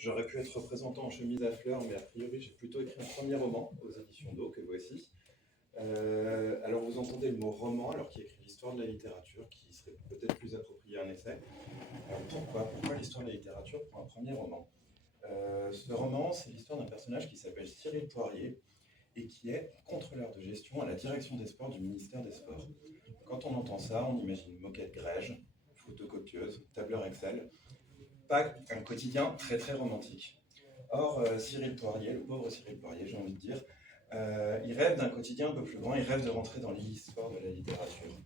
J'aurais pu être représentant en chemise à fleurs, mais a priori, j'ai plutôt écrit un premier roman aux éditions d'O, que voici. Alors, vous entendez le mot roman, alors qu'il écrit l'histoire de la littérature, qui serait peut-être plus approprié à un essai. Alors, pourquoi l'histoire de la littérature pour un premier roman? Ce roman, c'est l'histoire d'un personnage qui s'appelle Cyril Poirier, et qui est contrôleur de gestion à la direction des sports du ministère des Sports. Quand on entend ça, on imagine moquette grège, photocopieuse, tableur Excel, pas un quotidien très très romantique. Or, Cyril Poirier, le pauvre Cyril Poirier, j'ai envie de dire, il rêve d'un quotidien un peu plus grand, il rêve de rentrer dans l'histoire de la littérature.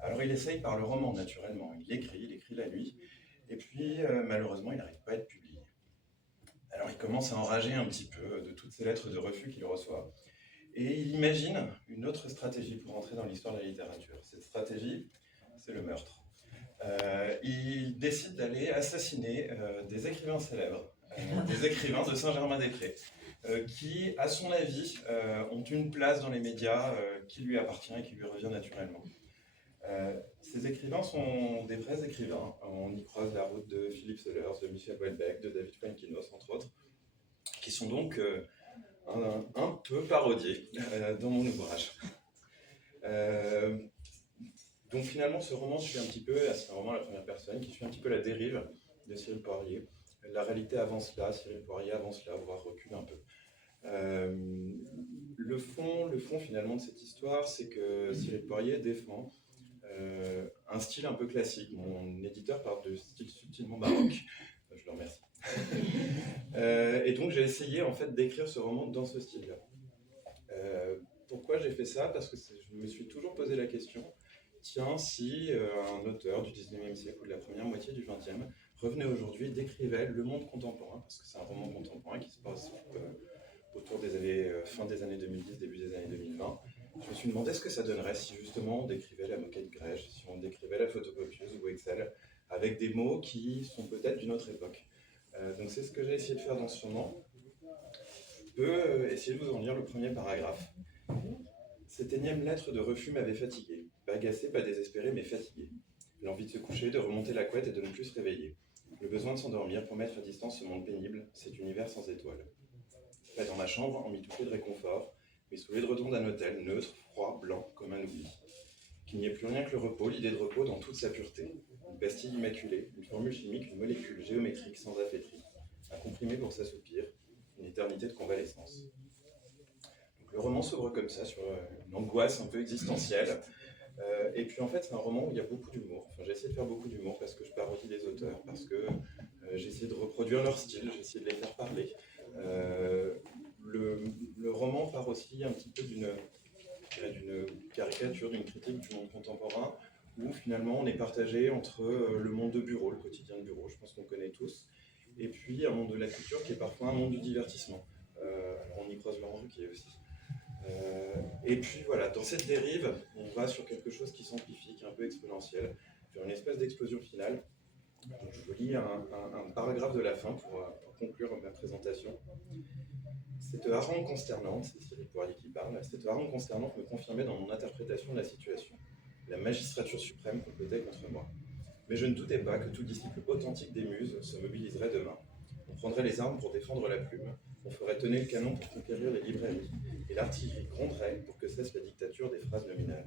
Alors il essaye par le roman, naturellement, il écrit la nuit, et puis malheureusement il n'arrive pas à être publié. Alors il commence à enrager un petit peu de toutes ces lettres de refus qu'il reçoit, et il imagine une autre stratégie pour entrer dans l'histoire de la littérature. Cette stratégie, c'est le meurtre. Il décide d'aller assassiner des écrivains célèbres, des écrivains de Saint-Germain-des-Prés, qui, à son avis, ont une place dans les médias qui lui appartient et qui lui revient naturellement. Ces écrivains sont des vrais écrivains. On y croise la route de Philippe Sellers, de Michel Houellebecq, de David Fuenquinos, entre autres, qui sont donc un peu parodiés dans mon ouvrage. Donc finalement, ce roman suit un petit peu, c'est un roman à la première personne, qui suit un petit peu la dérive de Cyril Poirier. La réalité avance là, Cyril Poirier avance là, voire recule un peu. Le fond finalement de cette histoire, c'est que Cyril Poirier défend un style un peu classique. Mon éditeur parle de style subtilement baroque, je le remercie. Et donc j'ai essayé en fait d'écrire ce roman dans ce style-là. Pourquoi j'ai fait ça? Parce que je me suis toujours posé la question, tiens, si un auteur du 19e siècle ou de la première moitié du 20e revenait aujourd'hui et décrivait le monde contemporain, parce que c'est un roman contemporain qui se passe autour des années, fin des années 2010, début des années 2020, je me suis demandé ce que ça donnerait si justement on décrivait la moquette grège, si on décrivait la photocopieuse ou Excel, avec des mots qui sont peut-être d'une autre époque. Donc c'est ce que j'ai essayé de faire dans ce roman. Je peux essayer de vous en lire le premier paragraphe. Cette énième lettre de refus m'avait fatigué. Pas agacé, pas désespéré, mais fatigué. L'envie de se coucher, de remonter la couette et de ne plus se réveiller. Le besoin de s'endormir pour mettre à distance ce monde pénible, cet univers sans étoiles. Pas dans ma chambre, emmitouflé de réconfort, mais sous l'édredon d'un hôtel, neutre, froid, blanc, comme un oubli. Qu'il n'y ait plus rien que le repos, l'idée de repos dans toute sa pureté. Une pastille immaculée, une formule chimique, une molécule géométrique sans affaîtrie. Un comprimé pour s'assoupir, une éternité de convalescence. Le roman s'ouvre comme ça, sur une angoisse un peu existentielle. Et puis en fait, c'est un roman où il y a beaucoup d'humour. Enfin, j'ai essayé de faire beaucoup d'humour parce que je parodie les auteurs, parce que j'ai essayé de reproduire leur style, j'ai essayé de les faire parler. Le roman part aussi un petit peu d'une caricature, d'une critique du monde contemporain, où finalement on est partagé entre le monde de bureau, le quotidien de bureau, je pense qu'on connaît tous, et puis un monde de la culture qui est parfois un monde du divertissement. Alors on y croise Laurent Ruquier aussi. Et puis voilà, dans cette dérive, on va sur quelque chose qui s'amplifie, qui est un peu exponentiel, vers une espèce d'explosion finale. Donc, je vous lis un paragraphe de la fin pour conclure ma présentation. Cette harangue consternante, c'est Cyril Poirier qui parle, cette harangue consternante me confirmait dans mon interprétation de la situation. La magistrature suprême complétait contre moi. Mais je ne doutais pas que tout disciple authentique des muses se mobiliserait demain. On prendrait les armes pour défendre la plume, on ferait tonner le canon pour conquérir les librairies, et l'artillerie gronderait pour que cesse la dictature des phrases nominales.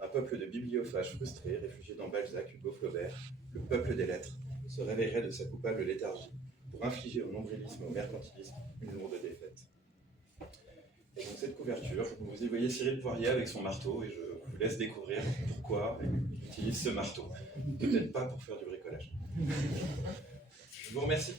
Un peuple de bibliophages frustrés, réfugiés dans Balzac, Hugo, Flaubert, le peuple des lettres, se réveillerait de sa coupable léthargie, pour infliger au nombrilisme et au mercantilisme une lourde défaite. Et donc cette couverture, vous y voyez Cyril Poirier avec son marteau, et je vous laisse découvrir pourquoi il utilise ce marteau. Peut-être pas pour faire du bricolage. Je vous remercie.